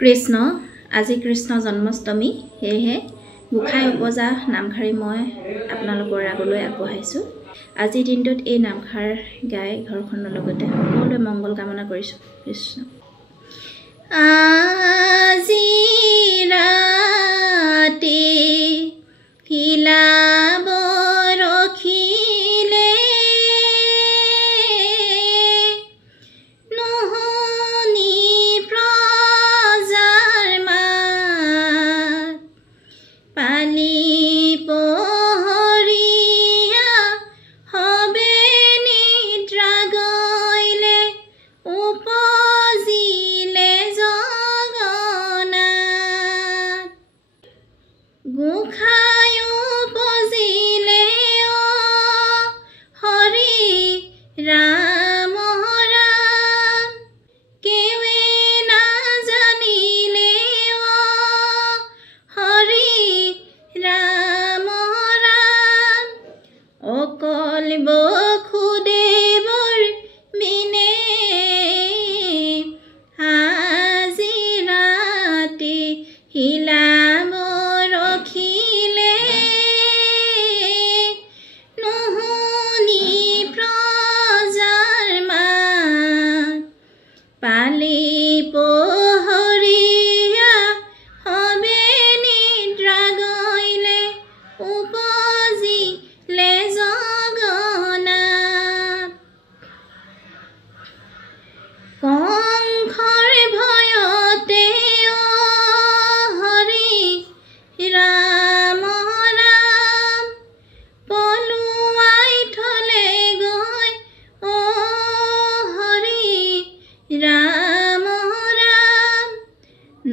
কৃষ্ণ আজি কৃষ্ণ জন্মাষ্টমী হেহে গোখাই উপজা নামখাৰী মই আপোনালোকৰ আগলৈ আগবঢ়াইছো। আজি দিনটোত এই নামখাৰ গাই ঘৰখনৰ লগতে সকলোৱে মংগল কামনা কৰিছো। কৃষ্ণ আজি ৰাতি হিলাব ৰখিলে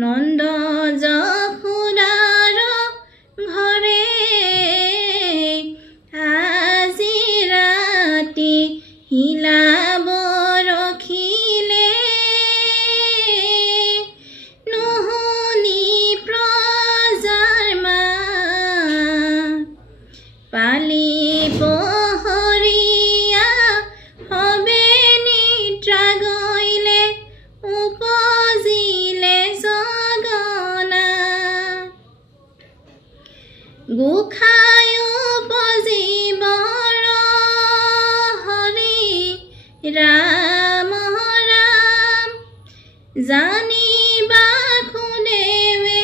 নন্দ যশোদাৰ ঘৰে আজি ৰাতি হিলাব ৰখিলে নুশুনি প্ৰজাৰ মাত পালি পহৰীয়া হবে নিদ্ৰা গইলে উপজিলে গোখাই উপজিবৰ হৰি ৰাম ৰাম জানিবা খুদেৱে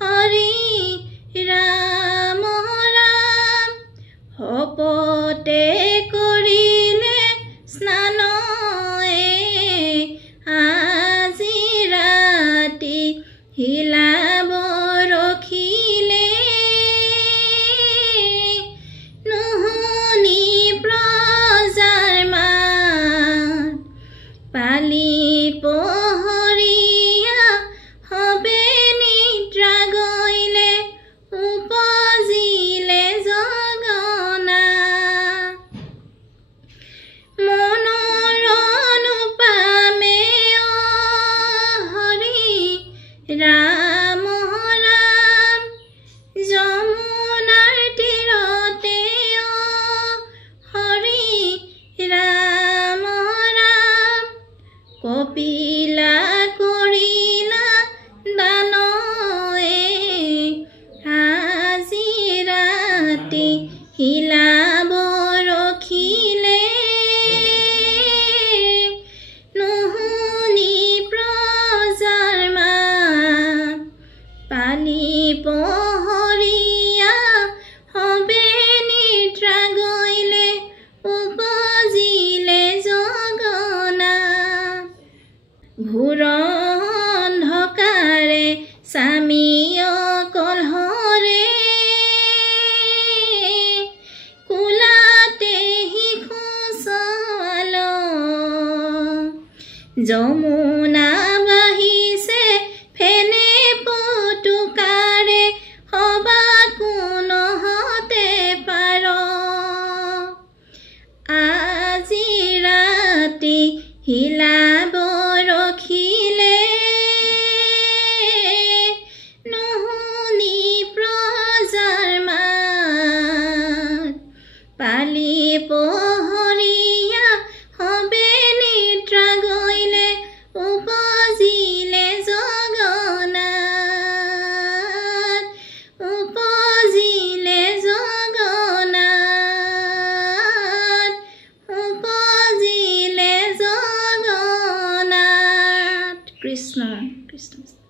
হৰি ৰাম ৰাম হপতে কৰিলে স্নান আজি ৰাতি হিলাব ৰখিলে নুশুনি প্ৰজাৰ মাত পালি পহৰীয়া হবে নিদ্ৰা গইলে উপজিলে জগন্নাথ মনৰ অনুপামে হৰি ৰাম যমুনাৰ তীৰতে হৰি ৰাম ৰাম কপিলা কৰিলা দান আজি ৰাতি হিলাব ৰখিলে নুশুনি প্ৰজাৰ মাত পালি পহৰীয়া হবে নিদ্ৰা গইলে উপজিলে জগন্নাথ ঘোৰ অন্ধকাৰে স্বামী কলহৰে কোলাতে শিশু চোৱাল যমুনা বাহিছে ফেনে পুতুকাৰে হবা কোনহতে পাৰ আজি ৰাতি হিলাব ৰখিলে নুশুনি প্ৰজাৰ মাত পালি পহৰীয়া হবে নিদ্ৰা গইলে কৃষ্ণ কৃষ্ণ